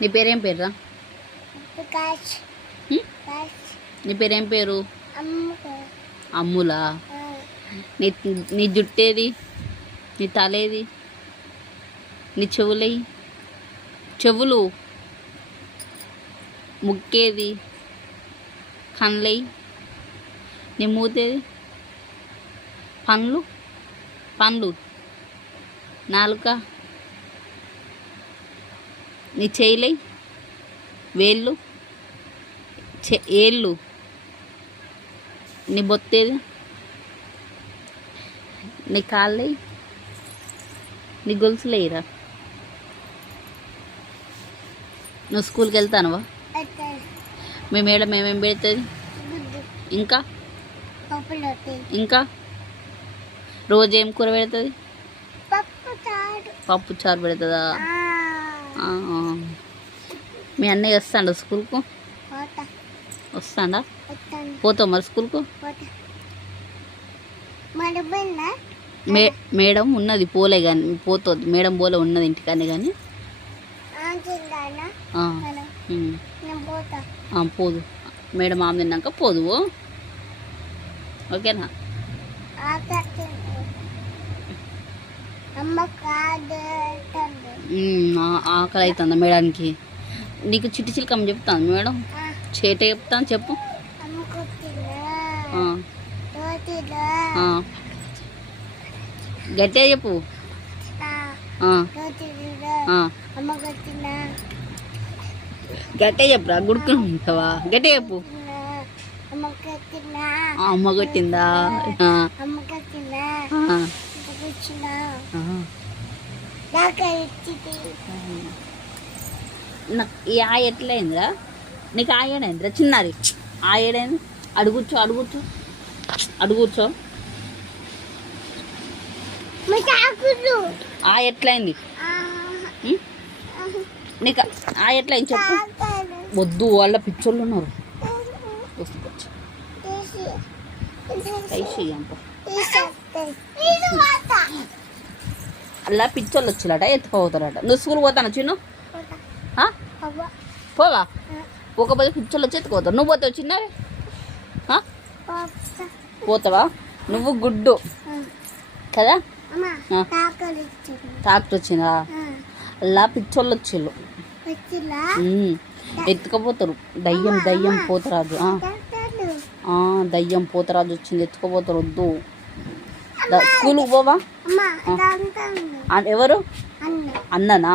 నీ పేరేం పేరురా? నీ పేరేం పేరు? అమ్ములా. నీ నీ జుట్టేది? నీ తలేది? నీ చెవులు ముక్కేది? కళ్ళయి? నీ మూతేది? పండ్లు నాలుక? నీ చేయిలై? వేళ్ళు? ఏళ్ళు? నీ బొత్తేది? నీ కాళ్ళై? నీ గొలుసులేరా? నువ్వు స్కూల్కి వెళ్తానవా? మీ మేడం ఏమేమి పెడుతుంది? ఇంకా ఇంకా రోజు ఏం కూర పెడుతుంది? పప్పు చారు పెడుతుందా? మీ అన్నయ్య వస్తాడా స్కూల్కు? వస్తాడా? పోతావు మరి స్కూల్కు? మేడం ఉన్నది, పోలే కానీ పోతుంది. మేడం పోలే, ఉన్నది ఇంటికనే కానీ పోదు. మేడం ఆమె తిన్నాక పోదు. ఓకేనా? ఆకలి అవుతుందా మేడానికి? నీకు చిట్టి చిలకమ్మ చెప్తాను మేడం. చేట చెప్తాను, చెప్పు. గట్టిగా చెప్పు. గట్టిగా చెప్పురా, గుడుకుంటావా? గట్టిగా చెప్పు. అమ్మ కొట్టిందా? నాకు ఈ ఆ ఎట్లయిందిరా? నీకు ఆయేడైందిరా చిన్నారి? ఆయేడైంది. అడుగుర్చో ఆ ఎట్లయింది నీకు? ఆ ఎట్లయింది చెప్పు. వద్దు, వాళ్ళ పిచ్చోళ్ళు ఉన్నారు. అలా పిచ్చోళ్ళు వచ్చిలట, ఎత్తుకోపోతారట. నువ్వు స్కూల్ పోతాను చిన్ను? పోవా? పోకపోతే పిచ్చోళ్ళు వచ్చి ఎత్తుకోపోతావు. నువ్వు పోతావు చిన్నవి? పోతావా? నువ్వు గుడ్డు కదా? ట్రాక్టర్ వచ్చిందా? అలా పిచ్చోళ్ళు వచ్చిళ్ళు, ఎత్తుకపోతారు. దయ్యం పోతరాజు. దయ్యం పోతరాజు వచ్చింది, ఎత్తుకోపోతారు. వద్దు. స్కూల్కి పోవా? ఎవరు? అన్ననా?